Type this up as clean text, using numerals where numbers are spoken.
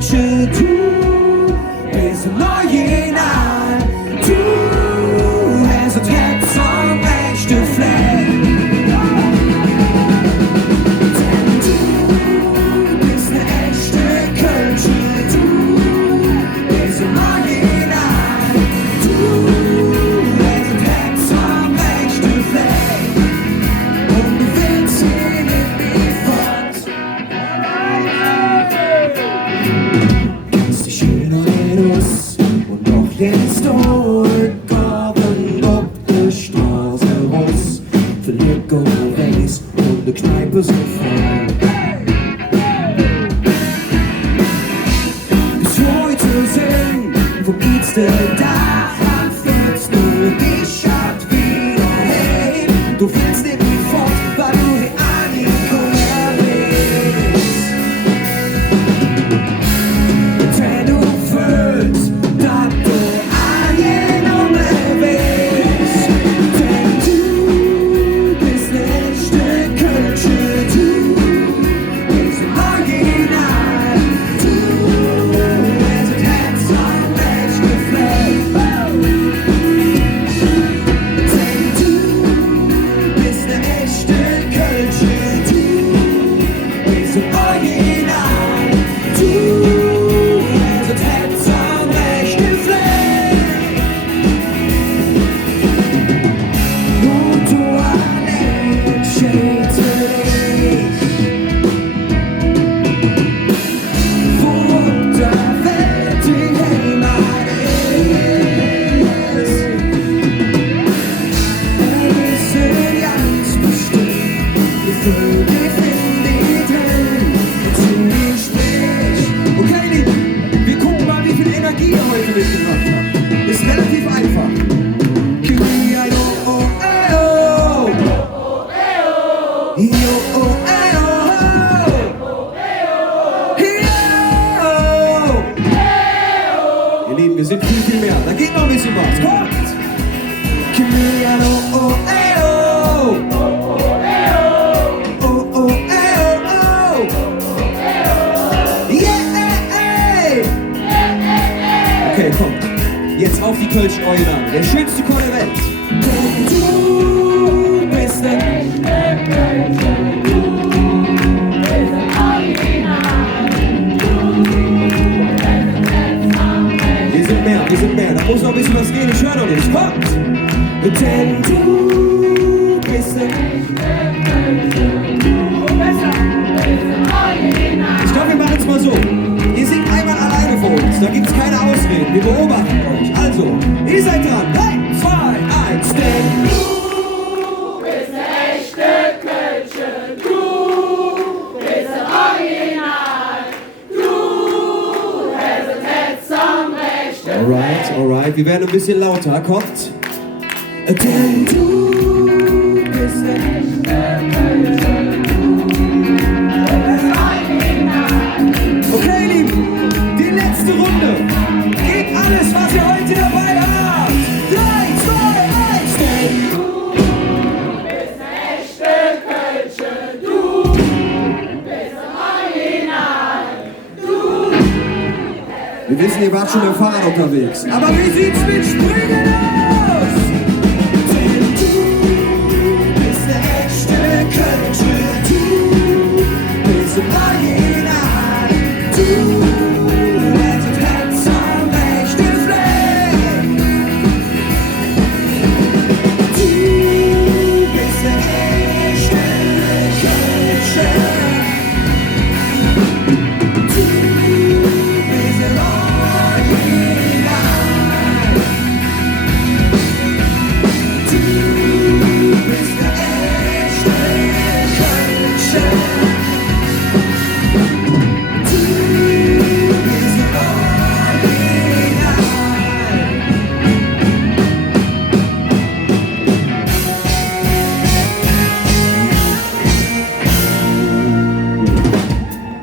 Kölsche, du bist im Original. Du hast ein Herz am rechten Fleck. Denn du bist ne echte Kölsche, du bist im Original. Du hast ein Herz am rechten Fleck. Und du willst ihn in mir fort. Kennst dich schön und aus und doch jetzt durchkommen ob die Straße raus. Verliert Race und die Kneipe so voll. Bis heute sind, wo geht's denn da? Dann fühlst du dich halt wieder heim. Du willst nicht mehr fort, weil du die angekommen bist. Denn du fühlst, dass du angenommen bist. Denn du bist nicht der Kölsche, du bist im Original. Du hast ein Herz am rechten Fleck. Denn du bist ne echte Kölsche, du bist im Original. Du hast ein Herz am rechten Fleck. Und du allein steht für dich. Wo der Welt die Heimat ist. Wir sind ganz bestimmt, wir fühlen dich in die drin, zu dir sprich. Okay, Lieben, wir gucken mal, wie viel Energie ihr heute mitgebracht habt. Ist relativ einfach. Give me a yo, oh, eh, oh. Yo, oh, eh, oh. Yo. Ihr Lieben, wir sind viel mehr. Da geht noch ein bisschen was. Kommt! Give me a yo, oh, eh, oh. Oh, oh, eh, oh, oh. Yeah, okay, komm. Jetzt auf die Kölschen Originale. Der schönste Chor der Welt. Denn du bist der wir sind mehr. Da muss noch ein bisschen was gehen. Ich höre noch nicht. Kommt! Denn du bist der Ich glaube, wir machen es mal so. Ihr singt einmal alleine vor uns. Da gibt es keine Ausreden. Wir beobachten euch. Also, ihr seid dran. 3, 2, 1. Denn Du bist ne echte Kölsche, du bist ein Original, du hast ein Herz am rechten. alright. Wir werden ein bisschen lauter. Kommt. Denn du bist der Okay, Lieben, die letzte Runde. Gebt alles, was ihr heute dabei habt. 3, 2, 1, denn Du bist ne echte Kölsche, du bist ein Original, Wir wissen, ihr wart schon mit dem Fahrrad unterwegs. Aber wie sieht's mit Springen aus?